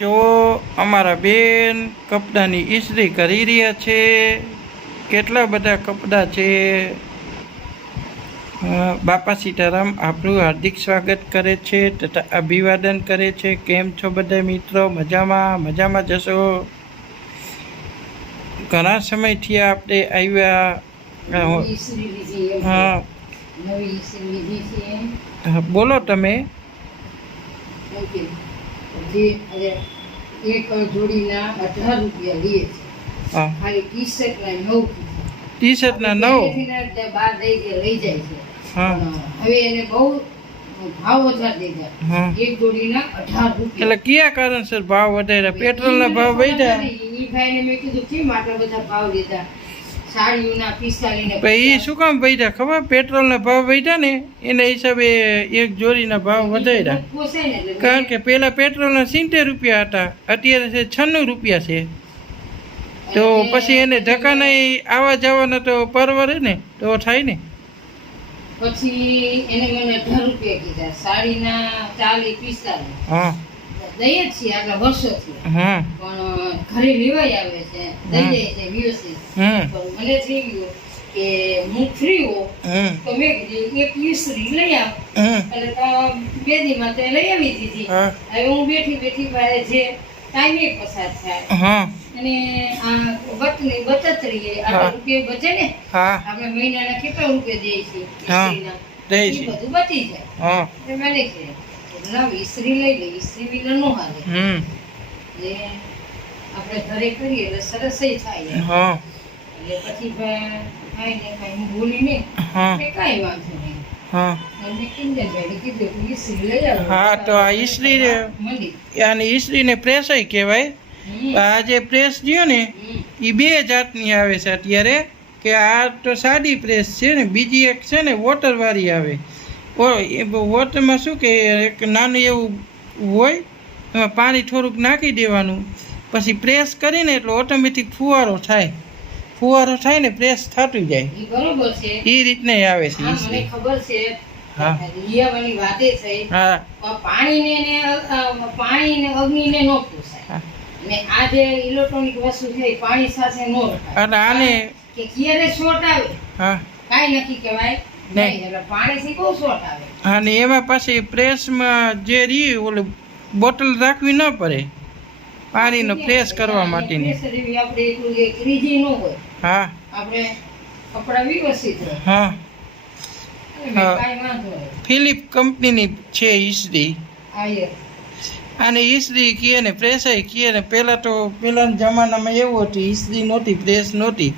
જો અમારા બેન કપડાની ઇસ્ત્રી કરી રહ્યા છે. કેટલા બધા કપડાં છે. બાપા સીતારામ આપણું હાર્દિક સ્વાગત કરે છે તથા અભિવાદન કરે છે. કેમ છો બધા મિત્રો? મજામાં જશો. ઘણા સમયથી આપણે આવ્યા. હા બોલો તમે. એક જોડીના 18 રૂપિયા લે છે. ખાલી ટી-શર્ટ ના 9 બહાર લઈ જાય છે. હવે એને બહુ ભાવ વધારી દીધા. એક જોડીના 18 રૂપિયા. એટલે કયા કારણસર ભાવ વધાર્યા? પેટ્રોલના ભાવ વધ્યા. ઈ ભાઈને મેં કીધું કેમ આટલા બધા ભાવ લીધા? સાડીઓના 45 ને એ શું કામ વધ્યા ખબર? પેટ્રોલના ભાવ વધ્યા ને એના હિસાબે એક જોડીના ભાવ વધાર્યા. કારણ કે પેલા પેટ્રોલના 70 રૂપિયા હતા, અત્યારે છે 96 રૂપિયા છે. તો પછી એને ધક્કા નહીં આવવા જવાના તો પરવડે ને, તો થાય ને. પછી એને મને 18 રૂપિયા કીધા. સાડીના 40 45 હા દઈએ જ છીએ આટલા વર્ષોથી. હા પણ ઘરે લેવાય આવે છે, દઈ જાય છે વ્યવસ્થિત. પણ મને થઈ ગયું કે હું ફ્રી હોઉં તો મેં કીધું એક ઇસ્ત્રી લઈ આવ. એટલે 2 દીમાં તે લઈ આવી દીધી. હવે હું બેઠી પાસે જે ટાઈમે પસાર થાય અને આ બચતની બચત રહીએ. આટલા રૂપિયા બચે ને, આપણે મહિનાના કેટલા રૂપિયા દઈએ છીએ ઇસ્ત્રીના, એ બધું બચી જાય. એટલે મને છે ઇસ્ત્રી લઈ લે. ઇસ્ત્રી વિના નો હાલે. એટલે આપણે ઘરે કરીએ એટલે સરસ થાય. એટલે પછી ભાઈ ને કઈ હું બોલી નહીં, કઈ વાંધો નહીં. હા તો આ ઈસ્ત્રી આને ઈસ્ત્રીને પ્રેસ કહેવાય. આ જે પ્રેસ રહ્યો ને એ 2 જાતની આવે છે અત્યારે. કે આ તો સાદી પ્રેસ છે ને, બીજી એક છે ને વોટરવાળી આવે. વોટરમાં શું કે એક નાનું એવું હોય, એમાં પાણી થોડુંક નાખી દેવાનું, પછી પ્રેસ કરીને એટલે ઓટોમેટિક ફુવારો થાય ને પ્રેસ થતું જાય. બરોબર છે, એ રીતના આવે છે. મને ખબર છે. લીયાવાની વાતે છે. પાણી ને અગ્નિ ને નો પોસાય. ને આ જે ઇલેક્ટ્રોનિક વસ્તુ છે પાણી સાથે નો રખાય. એટલે આને કે ક્યારે શોર્ટ આવે કાઈ નક્કી કહેવાય નહીં. એટલે પાણીથી બહુ શોર્ટ આવે. અને એમાં પાછી પ્રેસમાં જે રહી ઓલે બોટલ રાખવી ન પડે પાણીનો પ્રેસ કરવા માટેની. આપણે એટલું ક્રીજી ન હોય. આપણે કપડા વ્યવસ્થિત રહે. ફિલિપ કંપનીની છે ઇસ્ત્રી. આને ઇસ્ત્રી કહે ને પ્રેસ કહે ને. પહેલાના જમાનામાં એવું હતું, ઇસ્ત્રી નહોતી, પ્રેસ નહોતી.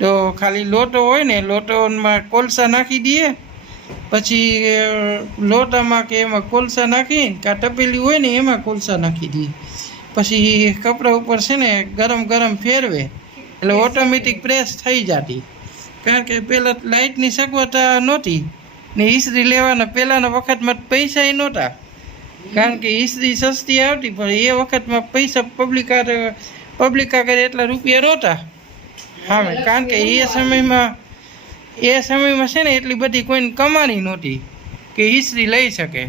તો ખાલી લોટો હોય ને, લોટોમાં કોલસા નાખી દઈએ, પછી લોટામાં કે એમાં કોલસા નાખીને, કાં તપેલી હોય ને એમાં કોલસા નાખી દઈએ, પછી કપડા ઉપર છે ને ગરમ ફેરવે એટલે ઓટોમેટિક પ્રેસ થઈ જતી. કારણ કે પહેલાં લાઇટની સગવડતા નહોતી ને ઇસ્ત્રી લેવાના પહેલાંના વખતમાં પૈસા નહોતા. કારણ કે ઇસ્ત્રી સસ્તી આવતી, પણ એ વખતમાં પૈસા પબ્લિક આગળ એટલા રૂપિયા નહોતા. કારણ કે એ સમયમાં છે ને એટલી બધી કોઈને કમાણી નહોતી કે ઇસ્ત્રી લઈ શકે.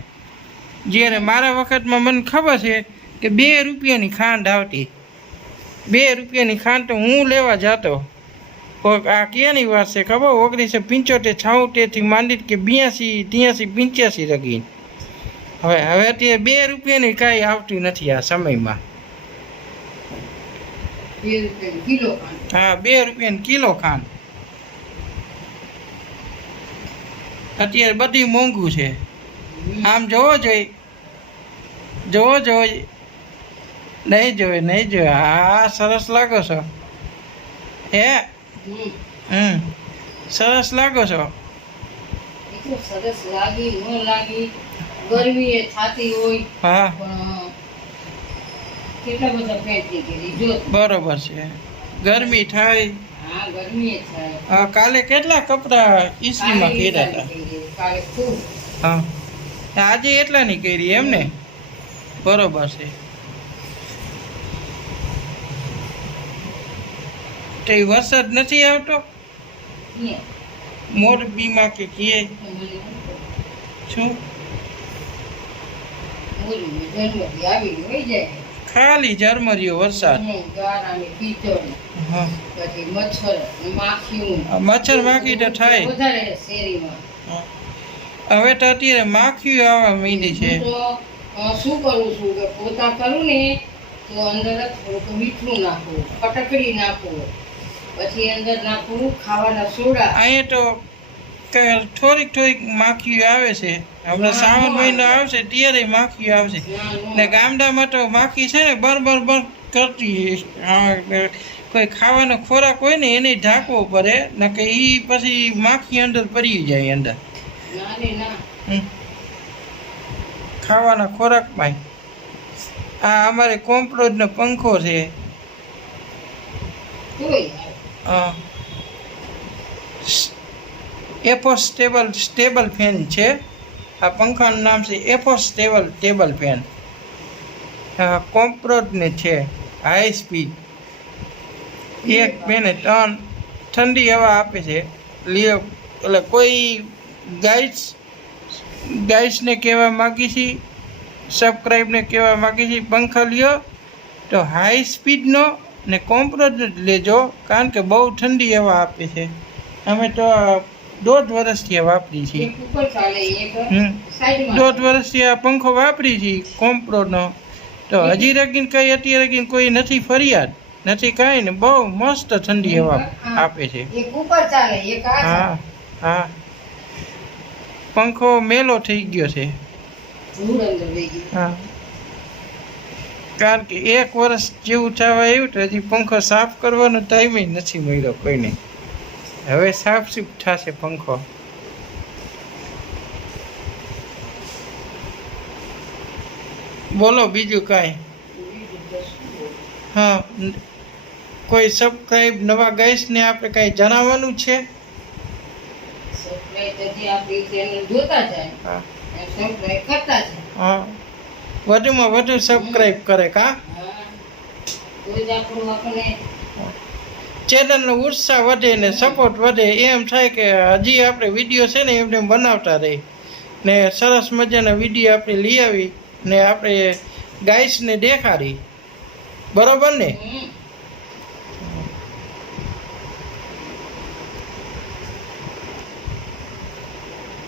જ્યારે મારા વખતમાં મને ખબર છે કે 2 રૂપિયાની ખાંડ આવતી. 2 રૂપિયાની ખાંડ તો હું લેવા જતો. આ ક્યાંની વાત છે ખબર? 1975-76 થી માંડી કે 82-83-85 લગી. હવે અત્યારે 2 રૂપિયાની કાંઈ આવતી નથી આ સમયમાં. 2 રૂપિયા કિલો ખાંડ. 2 રૂપિયાની કિલો ખાંડ. અત્યારે બધી મોંઘું છે. આમ જોવો જોઈએ. નહીં જોવે. હા સરસ લાગો છો. સરસ લાગો છો. સરસ લાગી ન લાગી, ગરમી એ થાતી હોય. પણ કેટલા બધા પેટી કરી જો. બરોબર છે, ગરમી થાય. ગરમી થાય. કાલે કેટલા કપડા ઇસ્ત્રીમાં કર્યા હતા? કાલે ખૂબ. આજે એટલા ની કરી એમ ને? બરોબર છે. તો વરસાદ નથી આવતો મોરબીમાં કે કીએ? શું આવી જાય ખાલી ઝરમરિયો વરસાદ. ગારાની કીચડ હા પછી મચ્છર માખીઓ મચ્છર માખી તો થાય. વધારે શેરીમાં. હવે તો અત્યારે માખીઓ આવવા માંડી છે. હું તો શું કરું છું કે પોતા કરું ને તો અંદર જ થોડુંક મીઠું નાખવું, ફટકડી નાખવું, પછી અંદર નાખવું ખાવાના સોડા. અહીંયા તો થોડીક થોડીક માખીઓ આવે છે. હમણાં શ્રાવણ મહિનો આવશે ત્યારે માખીઓ આવશે. ને ગામડામાં તો માખી છે ને બર કરતી. કોઈ ખાવાનો ખોરાક હોય ને એને ઢાંકવો પડે ને કે એ પછી માખી અંદર પડી જાય અંદર ખાવાના ખોરાકમાં. આ અમારે કોમ્પ્રોજનો પંખો છે. એપોસ સ્ટેબલ ફેન છે. આ પંખાનું નામ છે એપોસ ટેબલ ફેન. કોમ્પ્રોજને છે, હાઈ સ્પીડ. એક બેને 3 ઠંડી હવા આપે છે. લ્યો એટલે કોઈ ગાઈડ્સને કહેવા માગી છે, સબસ્ક્રાઈબને કહેવા માગી છે, પંખા લ્યો તો હાઈ સ્પીડનો ને કોમ્પ્રોજ લેજો, કારણ કે બહુ ઠંડી હવા આપે છે. અમે તો 1.5 વર્ષથી વાપરી છીએ. 1.5 વર્ષથી આ પંખો વાપરી છીએ કોમ્પ્રોનો. તો હજી લગીને કંઈ અત્યારે લગીને કોઈ નથી ફરિયાદ નથી કાંઈ ને. બહુ મસ્ત ઠંડી હવા આપે છે. હા હા પંખો મેલો થઈ ગયો છે. હા કારણ કે 1 વર્ષ જેવું થવા આવ્યું તો હજી પંખો સાફ કરવાનો ટાઈમ નથી મળ્યો કોઈને. હવે સાફ સૂફ થશે પંખો. બોલો બીજું કાંઈ? હા કોઈ સબસ્ક્રાઈબ નવા ગાઈસને આપણે કાંઈ જણાવવાનું છે? હા વધુમાં વધુ સબસ્ક્રાઈબ કરે કા ચેનલનો ઉત્સાહ વધે ને સપોર્ટ વધે. એમ થાય કે હજી આપણે વિડીયો છે ને એમને બનાવતા રહી ને સરસ મજાના વિડીયો આપણે લઈ આવી ને આપણે ગાઈસને દેખાડી. બરોબર ને?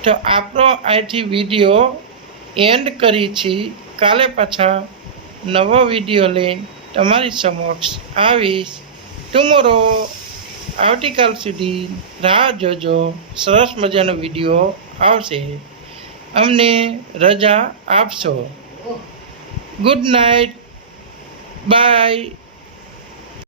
તો આપણો અહીંથી વિડીયો એન્ડ કરી છીએ. કાલે પાછા નવો વિડીયો લઈને તમારી સમક્ષ આવીશ. ટુમોરો આવતીકાલ સુધી રાહ જોજો. સરસ મજાનો વિડીયો આવશે. અમને રજા આપશો. Good night. બાય.